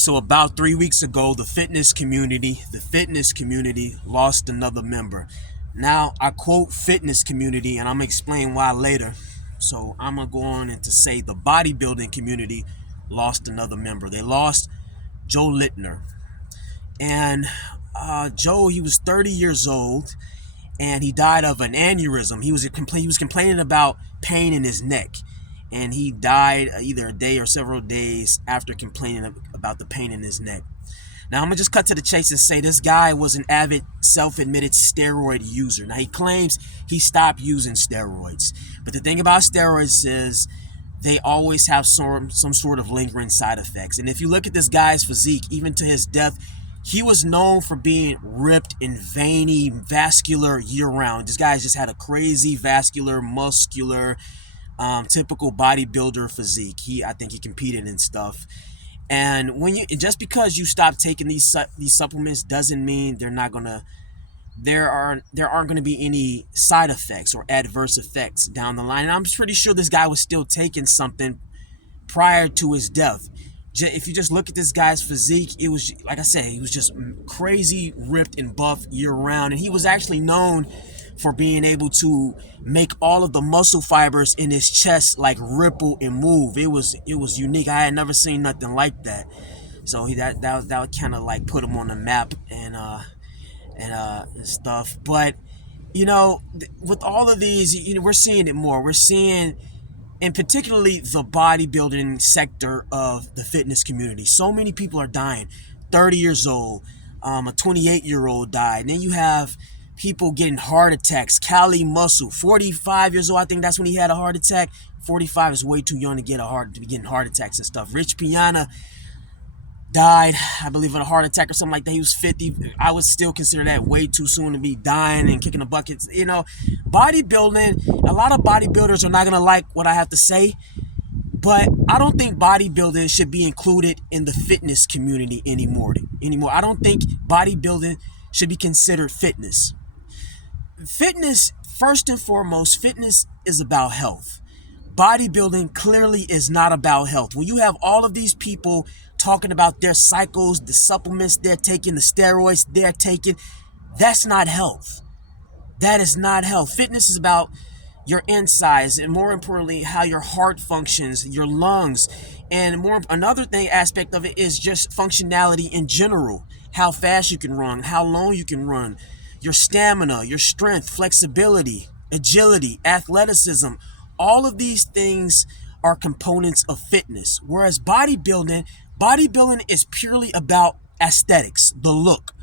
So about 3 weeks ago, the fitness community lost another member. Now, I quote fitness community, and I'm going to explain why later. So I'm going to go on and to say the bodybuilding community lost another member. They lost Joe Littner. And Joe, he was 30 years old, and he died of an aneurysm. He was complaining about pain in his neck. And he died either a day or several days after complaining about the pain in his neck. Now, I'm going to just cut to the chase and say this guy was an avid, self-admitted steroid user. Now, he claims he stopped using steroids. But the thing about steroids is they always have some sort of lingering side effects. And if you look at this guy's physique, even to his death, he was known for being ripped and veiny, vascular year-round. This guy just had a crazy, vascular, muscular, typical bodybuilder physique. I think he competed and stuff. And just because you stop taking these supplements doesn't mean there aren't going to be any side effects or adverse effects down the line. And I'm pretty sure this guy was still taking something prior to his death. If you just look at this guy's physique, it was, like I said, he was just crazy, ripped and buff year round. And he was actually known for being able to make all of the muscle fibers in his chest like ripple and move. It was unique. I had never seen nothing like that. So that kind of like put him on the map and stuff. But with all of these, we're seeing it more. We're seeing, and particularly the bodybuilding sector of the fitness community. So many people are dying. 30 years old, a 28-year-old died. And then you have people getting heart attacks. Cali Muscle, 45 years old. I think that's when he had a heart attack. 45 is way too young to be getting heart attacks and stuff. Rich Piana died, I believe, of a heart attack or something like that. He was 50. I would still consider that way too soon to be dying and kicking the buckets. Bodybuilding, a lot of bodybuilders are not going to like what I have to say, but I don't think bodybuilding should be included in the fitness community anymore. I don't think bodybuilding should be considered fitness. Fitness, first and foremost, fitness is about health. Bodybuilding clearly is not about health. When you have all of these people talking about their cycles, the supplements they're taking, the steroids they're taking, that's not health. That is not health. Fitness is about your insides, and more importantly, how your heart functions, your lungs, and another aspect of it is just functionality in general. How fast you can run, how long you can run, your stamina, your strength, flexibility, agility, athleticism. All of these things are components of fitness. Whereas bodybuilding is purely about aesthetics, the look,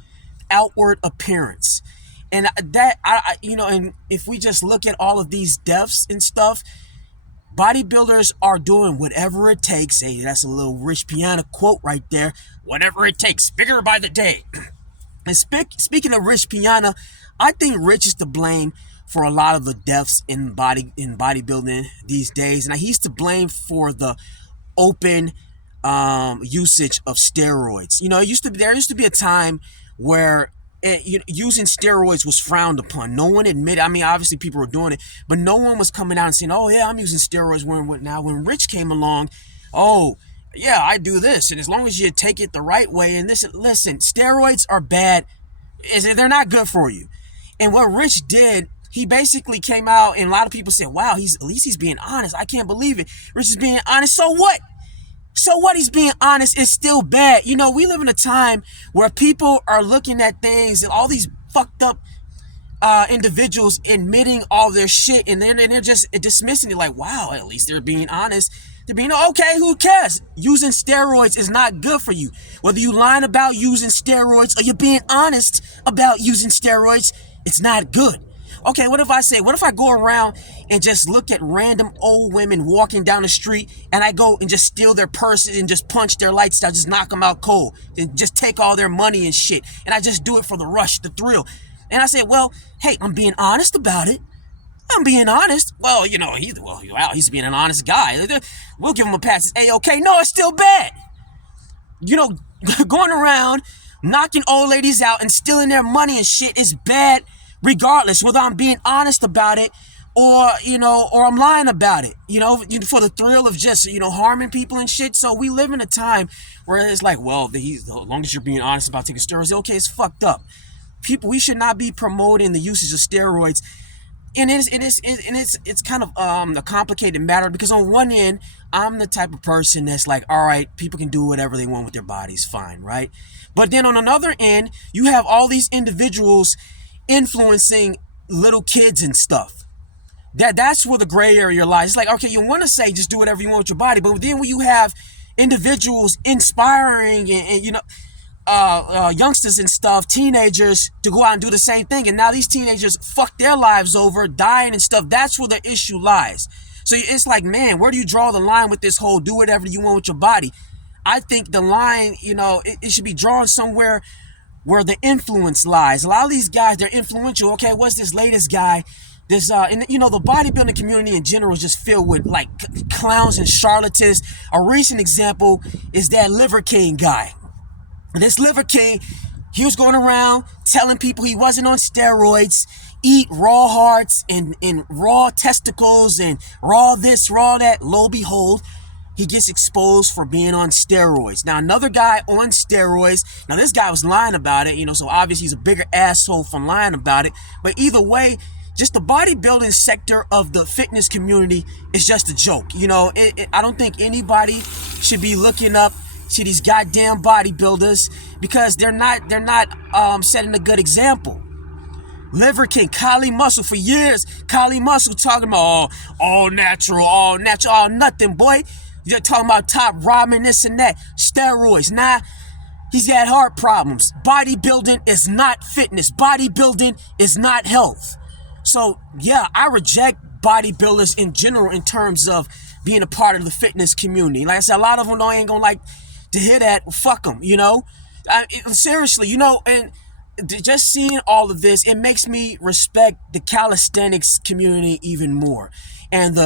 outward appearance. And and if we just look at all of these deaths and stuff, bodybuilders are doing whatever it takes. Hey, that's a little Rich Piana quote right there. Whatever it takes, bigger by the day. And speaking of Rich Piana, I think Rich is to blame for a lot of the deaths in bodybuilding these days. And he's to blame for the open usage of steroids. There used to be a time where using steroids was frowned upon. No one admitted. I mean, obviously people were doing it, but no one was coming out and saying, "Oh yeah, I'm using steroids." When Rich came along, "Oh yeah, I do this," and as long as you take it the right way, and listen, steroids are bad. They're not good for you. And what Rich did, he basically came out, and a lot of people said, "Wow, at least he's being honest. I can't believe it. Rich is being honest. So what? So what? He's being honest. It's still bad." We live in a time where people are looking at things and all these fucked up individuals admitting all their shit, and they're just dismissing it like, "Wow, at least they're being honest." They're being, okay, who cares? Using steroids is not good for you. Whether you lying about using steroids or you're being honest about using steroids, it's not good. Okay, what if I go around and just look at random old women walking down the street, and I go and just steal their purses and just punch their lights down, just knock them out cold, and just take all their money and shit, and I just do it for the rush, the thrill. And I say, well, hey, I'm being honest about it. I'm being honest. Well, he's being an honest guy. We'll give him a pass. It's A-okay. No, it's still bad. Going around knocking old ladies out and stealing their money and shit is bad regardless, whether I'm being honest about it or I'm lying about it, for the thrill of just, harming people and shit. So we live in a time where it's like, well, as long as you're being honest about taking steroids, okay, it's fucked up. People, we should not be promoting the usage of steroids. And it's kind of a complicated matter, because on one end, I'm the type of person that's like, all right, people can do whatever they want with their bodies, fine, right? But then on another end, you have all these individuals influencing little kids and stuff. That's where the gray area lies. It's like, okay, you want to say just do whatever you want with your body, but then when you have individuals inspiring and youngsters and stuff, teenagers, to go out and do the same thing, and now these teenagers fuck their lives over, dying and stuff, that's where the issue lies. So it's like, man, where do you draw the line with this whole do whatever you want with your body? I think the line, it should be drawn somewhere where the influence lies. A lot of these guys, they're influential. Okay, what's this latest guy? The bodybuilding community in general is just filled with like clowns and charlatans. A recent example is that Liver King guy. This Liver King, he was going around telling people he wasn't on steroids, eat raw hearts and raw testicles and raw this, raw that. Lo behold, he gets exposed for being on steroids. Now, another guy on steroids. Now, this guy was lying about it, so obviously he's a bigger asshole for lying about it. But either way, just the bodybuilding sector of the fitness community is just a joke. I don't think anybody should be looking up to these goddamn bodybuilders, because they're not setting a good example. Liver King, Kali Muscle, for years, Kali Muscle talking about all natural, all nothing, boy. You're talking about top ramen, this and that, steroids. Nah, he's got heart problems. Bodybuilding is not fitness. Bodybuilding is not health. So, yeah, I reject bodybuilders in general in terms of being a part of the fitness community. Like I said, a lot of them ain't gonna like to hear that. Fuck them, seriously, and just seeing all of this, it makes me respect the calisthenics community even more. And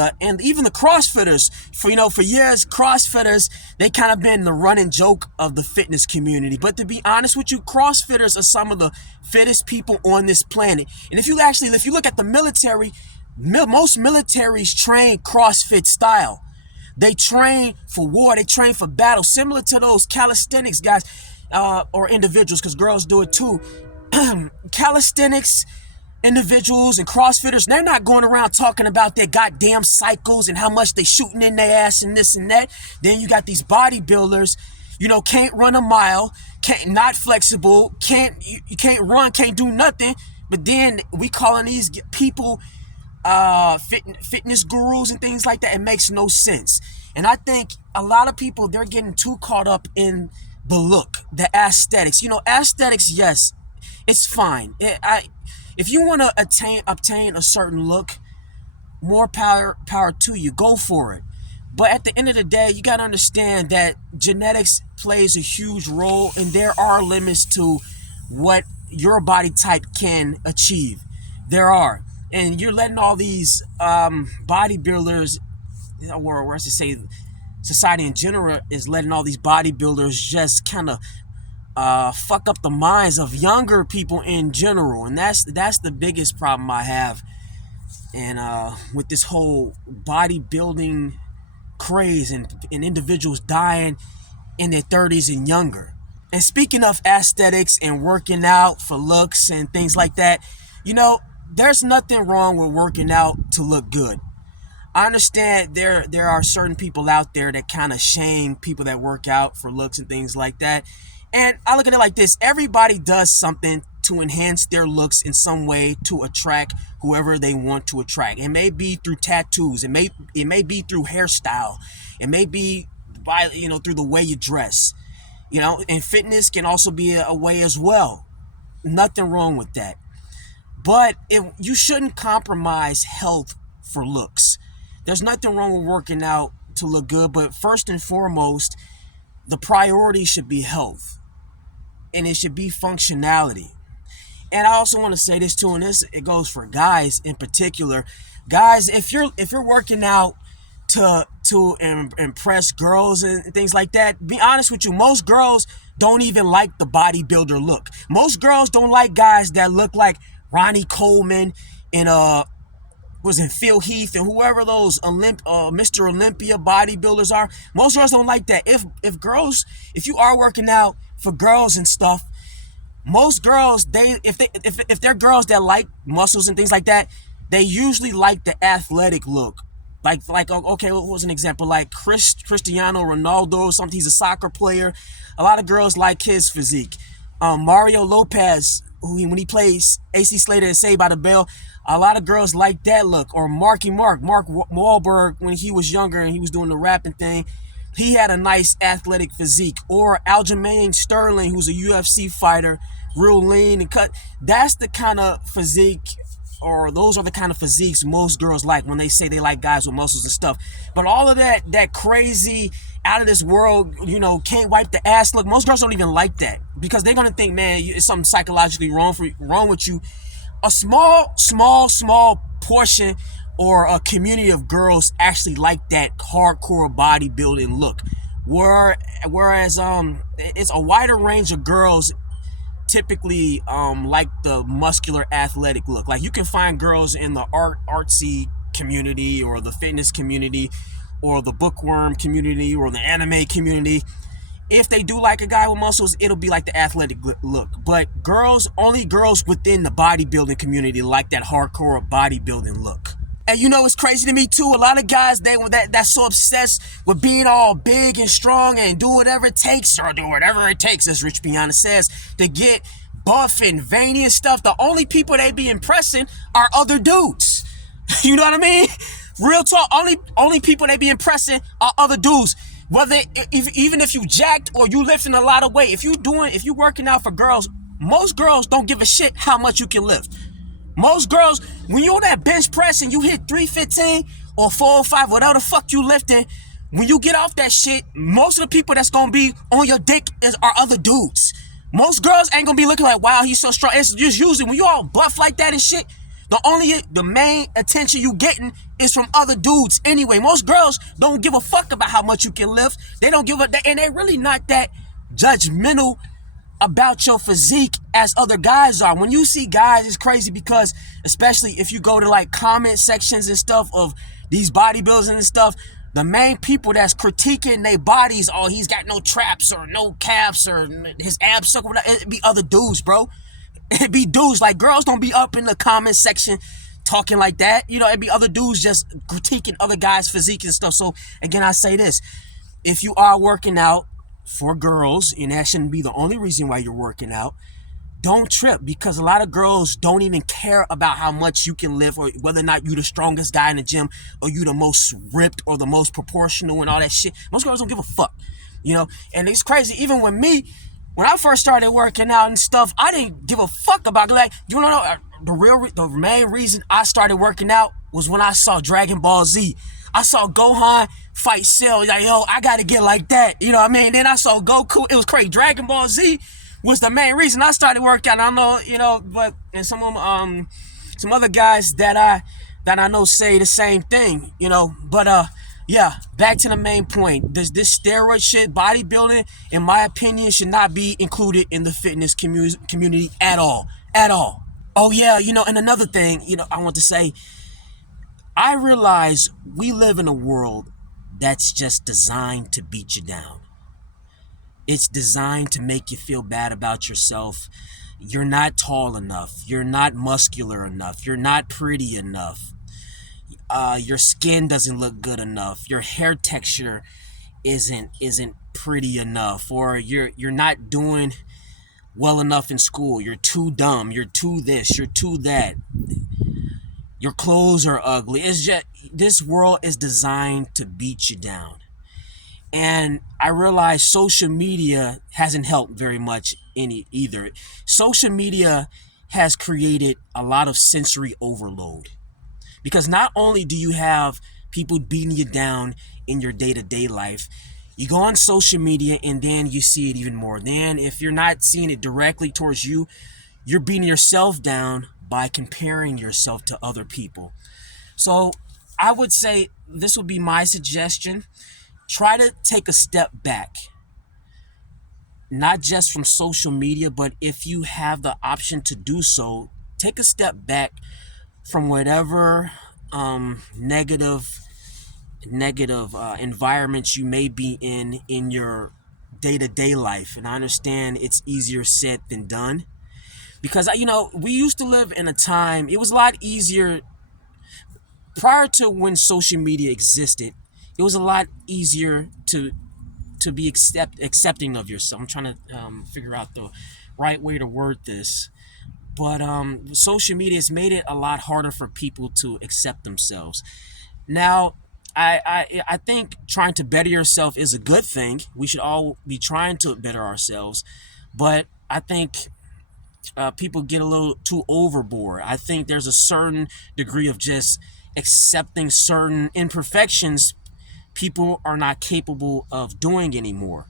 even the CrossFitters, for years, CrossFitters, they kind of been the running joke of the fitness community. But to be honest with you, CrossFitters are some of the fittest people on this planet. And if you look at the military, most militaries train CrossFit style. They train for war, they train for battle, similar to those calisthenics guys, or individuals, because girls do it too. Calisthenics individuals and CrossFitters, they're not going around talking about their goddamn cycles and how much they shooting in their ass and this and that. Then you got these bodybuilders, can't run a mile, not flexible, you can't run, can't do nothing. But then we calling these people fitness gurus and things like that. It makes no sense. And I think a lot of people, they're getting too caught up in the look, the aesthetics. Aesthetics, yes, it's fine. If you want to obtain a certain look, more power to you. Go for it. But at the end of the day, you got to understand that genetics plays a huge role, and there are limits to what your body type can achieve. There are. And you're letting all these bodybuilders, or I should say society in general, is letting all these bodybuilders just kind of fuck up the minds of younger people in general. And that's the biggest problem I have. And with this whole bodybuilding craze and individuals dying in their 30s and younger. And speaking of aesthetics and working out for looks and things like that, there's nothing wrong with working out to look good. I understand there are certain people out there that kind of shame people that work out for looks and things like that. And I look at it like this. Everybody does something to enhance their looks in some way to attract whoever they want to attract. It may be through tattoos. It may be through hairstyle. It may be by, through the way you dress. And fitness can also be a way as well. Nothing wrong with that. But you shouldn't compromise health for looks. There's nothing wrong with working out to look good, but first and foremost, the priority should be health. And it should be functionality. And I also want to say this too, and it goes for guys in particular. Guys, if you're working out to impress girls and things like that, be honest with you, most girls don't even like the bodybuilder look. Most girls don't like guys that look like Ronnie Coleman in was it Phil Heath and whoever those Mr. Olympia bodybuilders are. Most girls don't like that. If you are working out for girls and stuff, most girls, if they're girls that like muscles and things like that, they usually like the athletic look. Okay, what was an example? Like Cristiano Ronaldo or something. He's a soccer player. A lot of girls like his physique. Mario Lopez, when he plays AC Slater and Saved by the Bell, a lot of girls like that look. Or Mark Wahlberg, when he was younger and he was doing the rapping thing, he had a nice athletic physique. Or Aljamain Sterling, who's a UFC fighter, real lean and cut. That's the kind of physique, or those are the kind of physiques most girls like when they say they like guys with muscles and stuff. But all of that crazy, out of this world, can't wipe the ass look, most girls don't even like that, because they're gonna think, man, it's something psychologically wrong with you. A small portion or a community of girls actually like that hardcore bodybuilding look, whereas it's a wider range of girls typically like the muscular athletic look. Like, you can find girls in the artsy community, or the fitness community, or the bookworm community, or the anime community. If they do like a guy with muscles, it'll be like the athletic look. But only girls within the bodybuilding community like that hardcore bodybuilding look. And it's crazy to me too. A lot of guys, that's so obsessed with being all big and strong and do whatever it takes, as Rich Piana says, to get buff and veiny and stuff. The only people they be impressing are other dudes. You know what I mean? Real talk. Only people they be impressing are other dudes. Even if you jacked or you lifting a lot of weight, if you working out for girls, most girls don't give a shit how much you can lift. Most girls, when you on that bench press and you hit 315 or 405, whatever the fuck you lifting, when you get off that shit, most of the people that's gonna be on your dick are other dudes. Most girls ain't gonna be looking like, wow, he's so strong. It's just usually when you all buff like that and shit, the main attention you getting is from other dudes anyway. Most girls don't give a fuck about how much you can lift. They don't give a, and they're really not that judgmental about your physique as other guys are. When you see guys, it's crazy, because especially if you go to like comment sections and stuff of these bodybuilders and stuff, the main people that's critiquing their bodies, oh, he's got no traps or no calves or his abs suck, it'd be other dudes, bro. It'd be dudes. Like, girls don't be up in the comment section talking like that. It'd be other dudes just critiquing other guys' physique and stuff. So again, I say this: if you are working out for girls, and that shouldn't be the only reason why you're working out, don't trip, because a lot of girls don't even care about how much you can lift, or whether or not you the strongest guy in the gym, or you the most ripped or the most proportional and all that shit. Most girls don't give a fuck, and it's crazy. Even with me, when I first started working out and stuff, I didn't give a fuck about, like, the main reason I started working out was when I saw Dragon Ball Z. I saw Gohan fight Cell. Like, yo, I gotta get like that. You know what I mean? Then I saw Goku. It was crazy. Dragon Ball Z was the main reason I started working out. I know, but and some other guys that I know say the same thing. But yeah, back to the main point. This steroid shit, bodybuilding, in my opinion, should not be included in the fitness community at all. Oh yeah, and another thing, I want to say, I realize we live in a world that's just designed to beat you down. It's designed to make you feel bad about yourself. You're not tall enough. You're not muscular enough. You're not pretty enough. Your skin doesn't look good enough. Your hair texture isn't pretty enough, or you're not doing well enough in school. You're too dumb. You're too this. You're too that. Your clothes are ugly. It's just, this world is designed to beat you down. And I realize social media hasn't helped very much either. Social media has created a lot of sensory overload. Because not only do you have people beating you down in your day-to-day life, you go on social media and then you see it even more. Then if you're not seeing it directly towards you, you're beating yourself down by comparing yourself to other people. So I would say this would be my suggestion. Try to take a step back. Not just from social media, but if you have the option to do so, take a step back from whatever negative environments you may be in your day-to-day life. And I understand it's easier said than done, because we used to live in a time, it was a lot easier prior to when social media existed. It was a lot easier to be accepting of yourself. I'm trying to figure out the right way to word this. But social media has made it a lot harder for people to accept themselves. Now, I think trying to better yourself is a good thing. We should all be trying to better ourselves. But I think people get a little too overboard. I think there's a certain degree of just accepting certain imperfections people are not capable of doing anymore.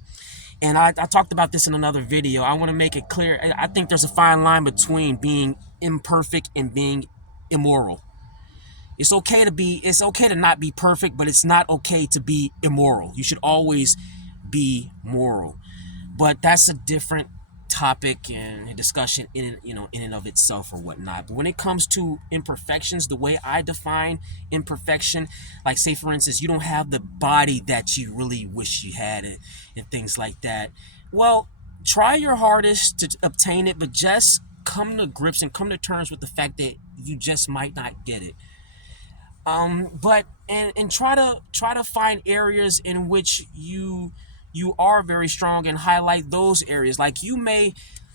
And I talked about this in another video. I want to make it clear. I think there's a fine line between being imperfect and being immoral. It's okay to not be perfect, but it's not okay to be immoral. You should always be moral. But that's a different topic and a discussion in and of itself or whatnot. But when it comes to imperfections, the way I define imperfection, like say for instance, you don't have the body that you really wish you had, and things like that. Well, try your hardest to obtain it, but just come to grips and come to terms with the fact that you just might not get it. But try to find areas in which you are very strong and highlight those areas. Like you may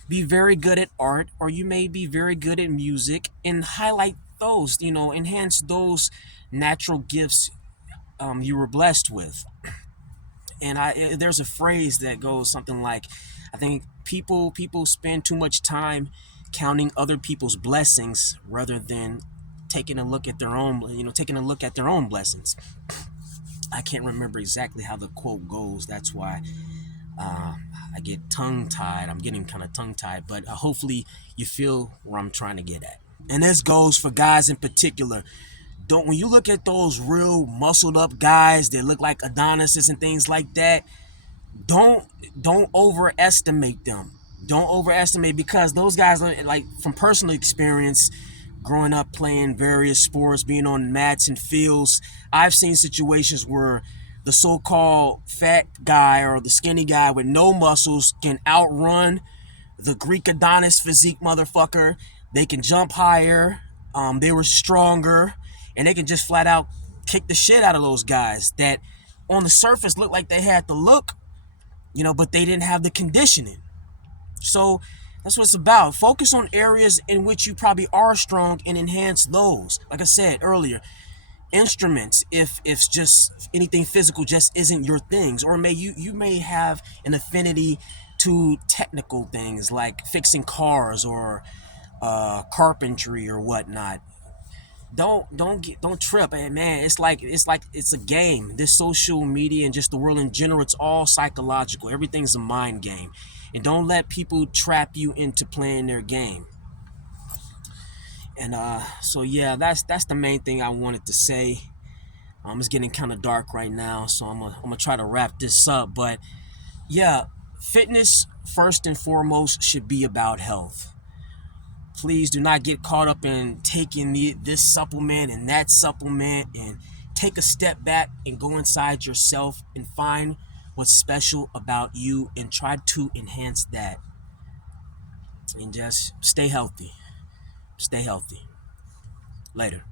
be very good at art, or you may be very good at music, and highlight those, enhance those natural gifts you were blessed with. And there's a phrase that goes something like, I think people spend too much time counting other people's blessings rather than taking a look at their own blessings. I can't remember exactly how the quote goes. That's why I get tongue-tied. I'm getting kind of tongue-tied, but hopefully you feel where I'm trying to get at. And this goes for guys in particular. When you look at those real muscled up guys that look like Adonises and things like that, don't overestimate them. Don't overestimate, because those guys are, like, from personal experience, growing up playing various sports, being on mats and fields, I've seen situations where the so-called fat guy or the skinny guy with no muscles can outrun the Greek Adonis physique motherfucker. They can jump higher. They were stronger, and they can just flat out kick the shit out of those guys that on the surface looked like they had the look, but they didn't have the conditioning. So that's what it's about. Focus on areas in which you probably are strong and enhance those. Like I said earlier, instruments, if just anything physical just isn't your things, or you may have an affinity to technical things like fixing cars or carpentry or whatnot. Don't trip, man. It's like it's a game. This social media and just the world in general, it's all psychological. Everything's a mind game, and don't let people trap you into playing their game. And so yeah, that's the main thing I wanted to say. It's getting kind of dark right now, so I'm gonna try to wrap this up. But yeah, fitness first and foremost should be about health. Please do not get caught up in taking this supplement and that supplement, and take a step back and go inside yourself and find what's special about you and try to enhance that. And just stay healthy. Stay healthy. Later.